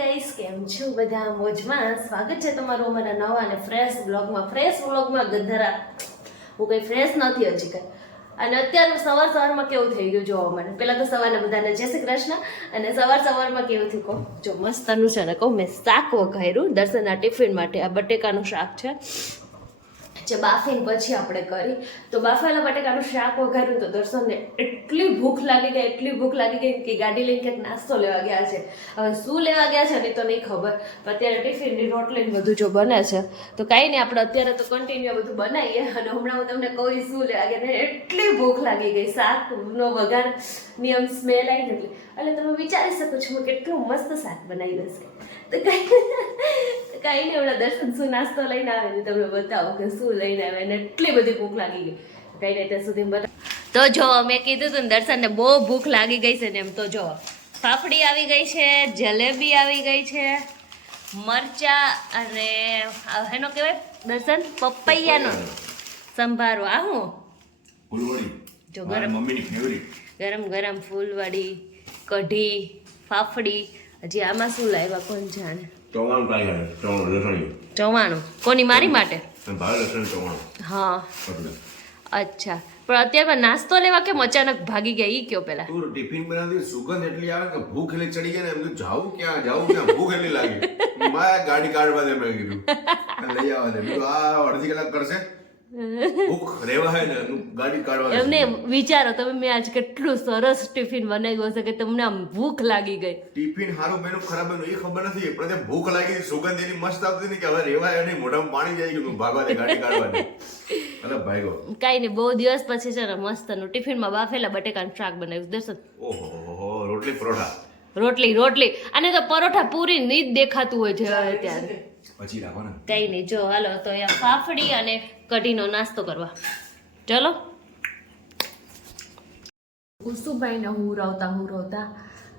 Guys કેમ છો બધા? મોજમાં સ્વાગત છે તમારું અમારા નવા અને ફ્રેશ બ્લોગમાં ફ્રેશ બ્લોગમાં ગધરા. હું કંઈ ફ્રેશ નથી હજી કંઈ. અને અત્યારે સવાર સવારમાં કેવું થઈ ગયું જોવા મને પહેલાં તો સવારના બધાને જય શ્રી કૃષ્ણ. અને સવાર સવારમાં કેવું થયું કહું? જો મસ્તનું છે કહું, મેં શાક વઘાર્યું દર્શનના ટિફિન માટે. આ બટેકાનું શાક છે. જે બાફીને પછી આપણે કરી. તો બાફેલા બટાકાનું શાક વઘાર્યું તો દર્શનને એટલી ભૂખ લાગી ગઈ એટલી ભૂખ લાગી ગઈ કે ગાડી લઈને ક્યાંક નાસ્તો લેવા ગયા છે. હવે શું લેવા ગયા છે ને તો નહીં ખબર, પણ અત્યારે ટિફિનની રોટલીને બધું જો બને છે, તો કાંઈ નહીં, આપણે અત્યારે તો કન્ટિન્યુ બધું બનાવીએ અને હમણાં હું તમને કહું શું લેવા ગયા એટલી ભૂખ લાગી ગઈ, શાકનો વઘાર, નિયમ સ્મેલ આવી એટલે એટલે તમે વિચારી શકો છો હું કેટલું મસ્ત શાક બનાવી દેશે તો કાંઈ કાંઈ નહીં હમણાં દર્શન શું નાસ્તો લઈને આવે ને તમે બતાવો કે શું લઈને આવે ને એટલી બધી ભૂખ લાગી ગઈ. કાંઈ નહીં ત્યાં સુધી બતા તો જો મેં કીધું હતું ને દર્શનને બહુ ભૂખ લાગી ગઈ છે ને એમ તો જો ફાફડી આવી ગઈ છે જલેબી આવી ગઈ છે મરચા અને એનો કહેવાય દર્શન? પપૈયાનો સંભારો. આ હું? જો ગરમ. ગરમ ગરમ ફૂલવડી. કઢી ફાફડી હજી આમાં શું લાવ્યા કોણ જાણે? ચવાણું કોની મારી માટે? ભાવે લસણ ચવાણું. હા. અચ્છા. પણ અત્યારમાં નાસ્તો લેવા કેમ અચાનક ભાગી ગયા? ઈ કયો પેલા? તું ટિફિન બનાવી સુગંધ એટલી આવે કે ભૂખ એટલી ચડી ગઈ ને એમ તો જાવું ક્યાં જાવું ક્યાં ભૂખ એટલી લાગી. મારે ગાડી કાઢવા દે મેં કીધું. લઈ આવવા દે. આ અડધી કલાક કરશે. ભૂખ રેવા હે ને એનું ગાડી કાઢવા દે. એમને વિચારો તમે મેં આજ કેટલું સરસ ટિફિન બનાવ્યું હશે કે તમને આમ ભૂખ લાગી ગઈ. ટિફિન સારું મેનું ખરાબ એનું એ ખબર નથી પણ તે ભૂખ લાગી સુગંધ એની મસ્ત આવતી કે હવે રેવાય નહીં મોઢામાં પાણી જાય ગયું ભાગવા દે ગાડી કાઢવા દે એટલે ભાઈગો કાંઈ નહીં બહુ દિવસ પછી છે ને મસ્તનું ટિફિનમાં બાફેલા બટેકાનું શાક બનાવ્યું દર્શન. ઓહો રોટલી પરોઠા. રોટલી રોટલી. અને તો પરોઠા પૂરી ની જ દેખાતું હોય છે હવે ત્યારે પછી રાખો ને કઈ નહીં જો હાલો તો અહીંયા ફાફડી અને કઢીનો નાસ્તો કરવા. ચલો. કુસુભાઈને હું રવતા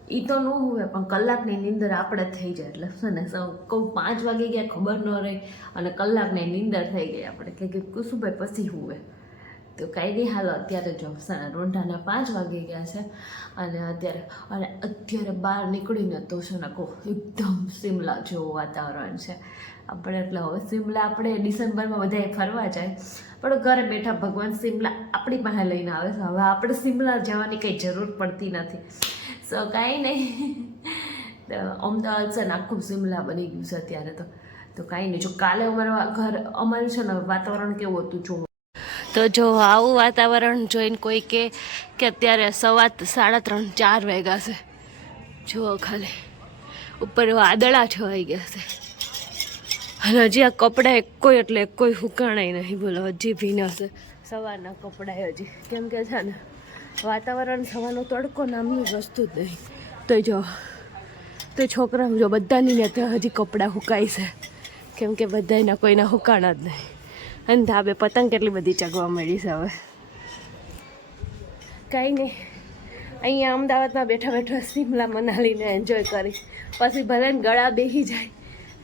એ તો ન હોય પણ કલાકની નીંદર આપણે થઈ જાય એટલે. છે ને સૌ કહું પાંચ વાગે ગયા ખબર ન રહી. અને કલાકની નીંદર થઈ ગઈ આપણે. કે કે કુસુભાઈ પછી હુવે. તો કાંઈ નહીં, હાલો, અત્યારે જો રોંઢાના પાંચ વાગી ગયા છે અને અત્યારે અને અત્યારે બહાર નીકળીને તો છે ને કહું એકદમ શિમલા જેવું વાતાવરણ છે. આપણે એટલે હવે શિમલા આપણે ડિસેમ્બરમાં બધાએ ફરવા જાય, પણ ઘરે બેઠા ભગવાન શિમલા આપણી પાસે લઈને આવે છે. હવે આપણે શિમલા જવાની કંઈ જરૂર પડતી નથી. સો કાંઈ નહીં. અમદાવાદ છે ને આખું શિમલા બની ગયું છે અત્યારે તો. તો કાંઈ નહીં, જો કાલે અમારા ઘર, અમારું છે ને વાતાવરણ કેવું હતું, જો તો જો આવું વાતાવરણ જોઈને કોઈ કે કે અત્યારે સવા સાડા ત્રણ, ચાર વાગ્યા છે. જુઓ ખાલી. ઉપર વાદળા છવાઈ ગયા છે. અને હજી આ કપડાં એકોય એટલે એકોય હુકાણાય નહીં. બોલો, હજી ભીના છે. સવારના કપડાં હજી. કેમ કે છે ને, વાતાવરણ થવાનો તડકો નામની વસ્તુ જ નહીં. તો જો, તો છોકરા જો બધાની ને હજી કપડાં હુકાય છે. કેમ કે બધાના કોઈના હુકાણા જ નહીં. અને ધાબે પતંગ કેટલી બધી ચગવા મળી છે હવે. કાંઈ નહીં. અહીંયા અમદાવાદમાં બેઠા બેઠા શિમલા મનાલીને એન્જોય કરી પછી ભલે ને ગળા બેસી જાય,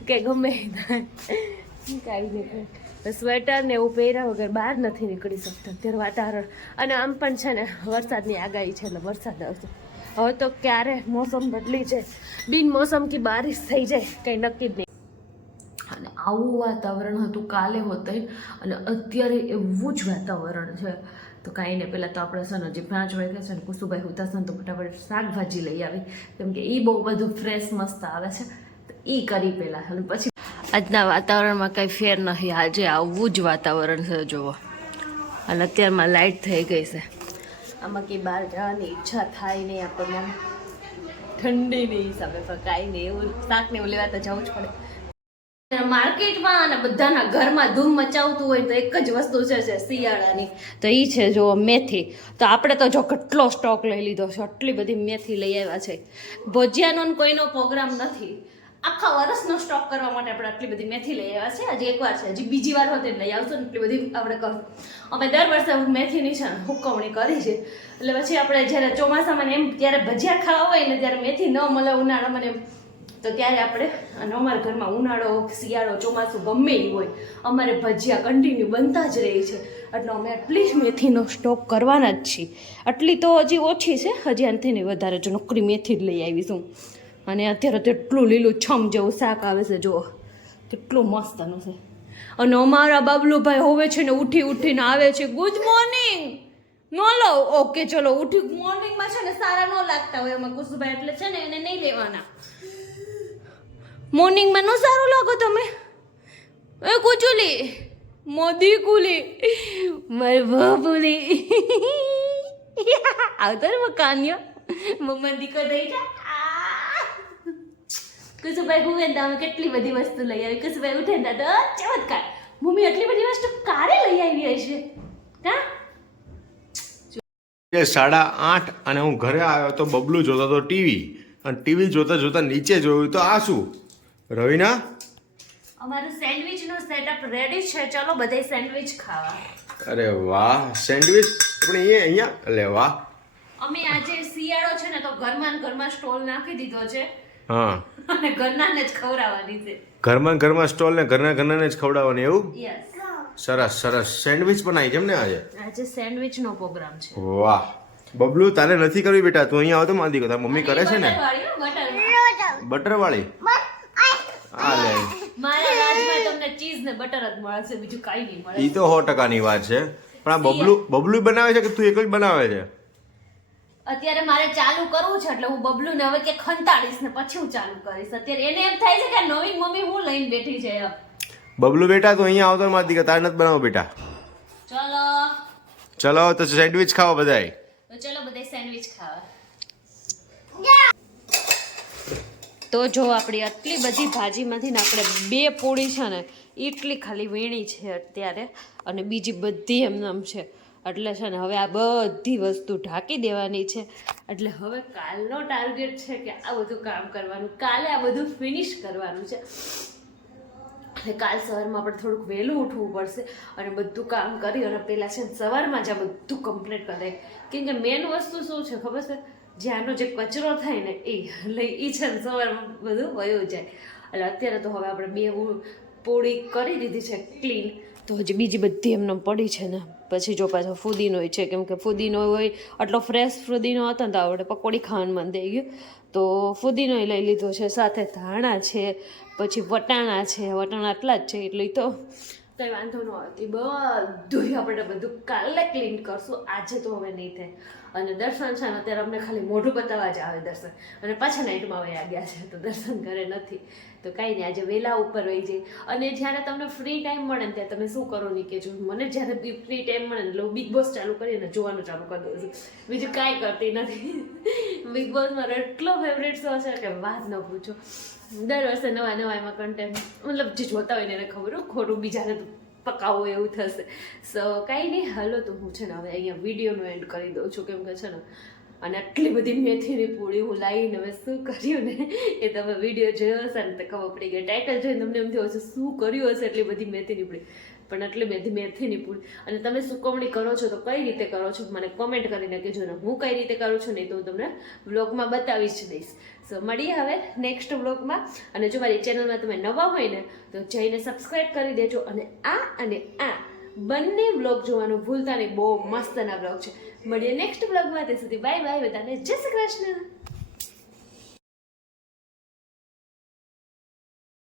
કે ગમે કાંઈ નહીં સ્વેટર ને એવું પહેર્યા વગર બહાર નથી નીકળી શકતા અત્યારે વાતાવરણ. અને આમ પણ છે ને, વરસાદની આગાહી છે એટલે વરસાદ આવશે. હવે તો ક્યારે મોસમ બદલી જાય? બિન મોસમથી બારિશ થઈ જાય, કંઈ નક્કી જ નહીં. આવું વાતાવરણ હતું, કાલે હોતે અને અત્યારે એવું જ વાતાવરણ છે. તો કાંઈ નહીં, પહેલાં તો આપણે છે ને જે પાંચ વાગ્યા છે ને કુસુભાઈ હુતાસન તો ફટાફટ શાકભાજી લઈ આવી. કેમ કે એ બહુ બધું ફ્રેશ મસ્ત આવે છે. તો એ કરી પહેલાં. અને પછી આજના વાતાવરણમાં કંઈ ફેર નથી. આજે આવું જ વાતાવરણ છે, જુઓ. અને અત્યારમાં લાઇટ થઈ ગઈ છે. આમાં કંઈ બહાર જવાની ઈચ્છા થાય નહીં આપણને. ઠંડીની હિસાબે પણ કાંઈ નહીં. એવું શાક ને એવું લેવા તો જવું જ પડે. માર્કેટમાં અને બધાના ઘરમાં ધૂમ મચાવતું હોય તો એક જ વસ્તુ છે છે શિયાળાની. તો એ છે જો મેથી. તો આપણે તો જો કેટલો સ્ટોક લઈ લીધો છે, આટલી બધી મેથી લઈ આવ્યા છે. ભજીયાનો કોઈનો પ્રોગ્રામ નથી. આખા વર્ષનો સ્ટોક કરવા માટે આપણે આટલી બધી મેથી લઈ આવ્યા છે. હજી એકવાર છે, હજી બીજી વાર હોતે લઈ આવશો એટલી બધી આપણે કહું અમે દર વર્ષે મેથીની છે ને હુકવણી કરી છે. એટલે પછી આપણે જ્યારે ચોમાસામાં એમ, ત્યારે ભજીયા ખાવા હોય ને ત્યારે મેથી ન મળે ઉનાળામાં એમ. તો ત્યારે આપણે, અને અમારા ઘરમાં ઉનાળો, શિયાળો, ચોમાસું ગમે એ હોય, અમારે ભજીયા કન્ટિન્યુ બનતા જ રહે છે. એટલે અમે આટલી જ મેથીનો સ્ટોક કરવાના જ છીએ. આટલી તો હજી ઓછી છે, હજી આનાથી વધારે જો નોકરી મેથી જ લઈ આવીશું. અને અત્યારે તો એટલું લીલું છમ જેવું શાક આવે છે જો કેટલું મસ્તનું છે. અને અમારા બાબલુભાઈ હોવે છે ને ઉઠી ઉઠીને આવે છે ગુડ મોર્નિંગ નો લો. ઓકે ચલો, ઉઠી મોર્નિંગમાં છે ને સારા ન લાગતા હોય એમાં કુસુભાઈ એટલે છે ને એને નહીં લેવાના. મોર્નિંગમાં ન સારું લાગો તમે? એ કુચુલી, મોદી કુલી, મારી બાબુલી આવતો ને મકાન્યો મમ્મા દીકો દઈ જા. કુસુભાઈ, હું એને તમે કેટલી બધી વસ્તુ લઈ આવી? કુસુભાઈ, ઉઠે ને તો ચમત્કાર. મમ્મી એટલી બધી વસ્તુ કારે લઈ આવી હશે? કા કે સાડા આઠ અને હું ઘરે આવ્યો તો બબલું જોતો હતો ટીવી. અને ટીવી જોતા જોતા નીચે જોયું તો આ શું? રવિના? અમારું સેન્ડવિચનો સેટઅપ રેડી છે. ચલો બધે સેન્ડવિચ ખાવા. અરે વાહ સેન્ડવિચ? પણ અહીંયા અહીંયા? અલે વાહ. અમે આજે શિયાળો છે ને તો ઘરમાં ઘરમાં સ્ટોલ નાખી દીધો છે. હા. અને ઘરનાને જ ખવડાવવાની છે. ઘરમાં ઘરમાં સ્ટોલ ને ઘરના ઘરનાને જ ખવડાવવાની એવું? યસ સરસ સરસ. સેન્ડવિચ બનાવી છે એમ ને આજે આજે સેન્ડવિચનો પ્રોગ્રામ છે. વાહ. બબલુ તારે નથી કરવી બેટા? તું અહીંયા આવતો મારી દીકરો. મમ્મી કરે છે ને? બટર વાળી આ લે. મારા રાજમાં તમને ચીઝ ને બટર જ મળશે બીજું કાંઈ નહીં મળે. ઈ તો હો ટકાની વાત છે. પણ આ બબલુ બબલુ બનાવે છે કે તું એકલી બનાવે છે? અત્યારે મારે ચાલુ કરવું છે એટલે હું બબલુ ને હવે કે ખંતાડીશ ને પછી હું ચાલુ કરીશ. અત્યારે એને એમ થાય છે કે નવી મમ્મી હું લઈને બેઠી છે. બબલુ બેટા તું અહીંયા આવતો મારી દીકરા તારે નથી બનાવો બેટા. ચલો. ચલો તો સેન્ડવિચ ખાઓ બધાય. તો ચલો બધાય સેન્ડવિચ ખાવા. તો જો આપણી આટલી બધી ભાજીમાંથી ને આપણે બે પૂરી છે ને એટલી ખાલી વીણી છે અત્યારે અને બીજી બધી એમનેમ છે. એટલે છે ને હવે આ બધી વસ્તુ ઢાંકી દેવાની છે. એટલે હવે કાલનો ટાર્ગેટ છે કે આ બધું કામ કરવાનું કાલે આ બધું ફિનિશ કરવાનું છે. કાલ સવારમાં આપણે થોડુંક વહેલું ઉઠવું પડશે અને બધું કામ કરી અને પહેલાં છે સવારમાં જ આ બધું કમ્પ્લીટ કરાય કેમ કે મેન વસ્તુ શું છે ખબર છે? જ્યાંનો જે કચરો થાય ને એ, એટલે એ છે ને સવારમાં બધું વયો જાય. એટલે અત્યારે તો હવે આપણે બે પોળી કરી દીધી છે ક્લીન તો હજી બીજી બધી એમને પડી છે ને. પછી જો પાછો ફુદીનો છે, કેમ કે ફુદીનો હોય, આટલો ફ્રેશ ફુદીનો હતો ને તો આપણે પકોડી ખાવાનું મન થઈ ગયું. તો ફુદીનો લઈ લીધો છે, સાથે ધાણા છે, પછી વટાણા છે, વટાણા આટલા જ છે એટલે તો કંઈ વાંધો ન હતી બધું આપણે બધું કાલે ક્લીન કરશું. આજે તો હવે નહીં થાય. અને દર્શન છે ને અત્યારે અમને ખાલી મોઢું બતાવવા જ આવે દર્શન. અને પાછા નાઇટમાં વયા ગયા છે, તો દર્શન ઘરે નથી. તો કાંઈ નહીં, આજે વહેલા ઉપર વહી જઈ. અને જ્યારે તમને ફ્રી ટાઈમ મળે ને ત્યારે તમે શું કરો નહીં કે જો મને જ્યારે ફ્રી ટાઈમ મળે ને એટલે બિગ બોસ ચાલુ કરીને જોવાનું ચાલુ કરી દઉં છું. બીજું કાંઈ કરતી નથી. બિગ બોસ મારો એટલો ફેવરેટ શો છે કે વાત ન પૂછો. દર વર્ષે નવા નવા એમાં કન્ટેન્ટ મતલબ જે જોતા હોય ને એને ખબર ખોટું બીજાને પકાવો એવું થશે. સો કાંઈ નહીં, હાલો તો હું છે ને હવે અહીંયા વિડીયોનું એન્ડ કરી દઉં છું, કેમ કે છે ને, અને આટલી બધી મેથીની પૂળી હું લાવીને હવે શું કર્યું ને, એ તમે વીડિયો જોયો હશે ને, તો ખબર પડી ગઈ. ટાઇટલ જોઈને તમને એમ થયું હશે, શું કર્યું હશે એટલી બધી મેથીની પૂળી પણ આટલી બધી મેથીની પૂરી. અને તમે સુકવણી કરો છો તો કઈ રીતે કરો છો? મને કોમેન્ટ કરીને કહેજો ને, હું કઈ રીતે કરું છું નહીં તો હું તમને વ્લોગમાં બતાવી જ દઈશ. સો મળીએ હવે નેક્સ્ટ વ્લોગમાં અને જો મારી ચેનલમાં તમે નવા હોય ને, તો જઈને સબસ્ક્રાઈબ કરી દેજો. અને આ અને આ બંને વ્લોગ જોવાનું ભૂલતા નહીં. બહુ મસ્તના વ્લોગ છે. મળીએ નેક્સ્ટ વ્લોગમાં તે સુધી બાય બાય બધાને. જય શ્રી કૃષ્ણ.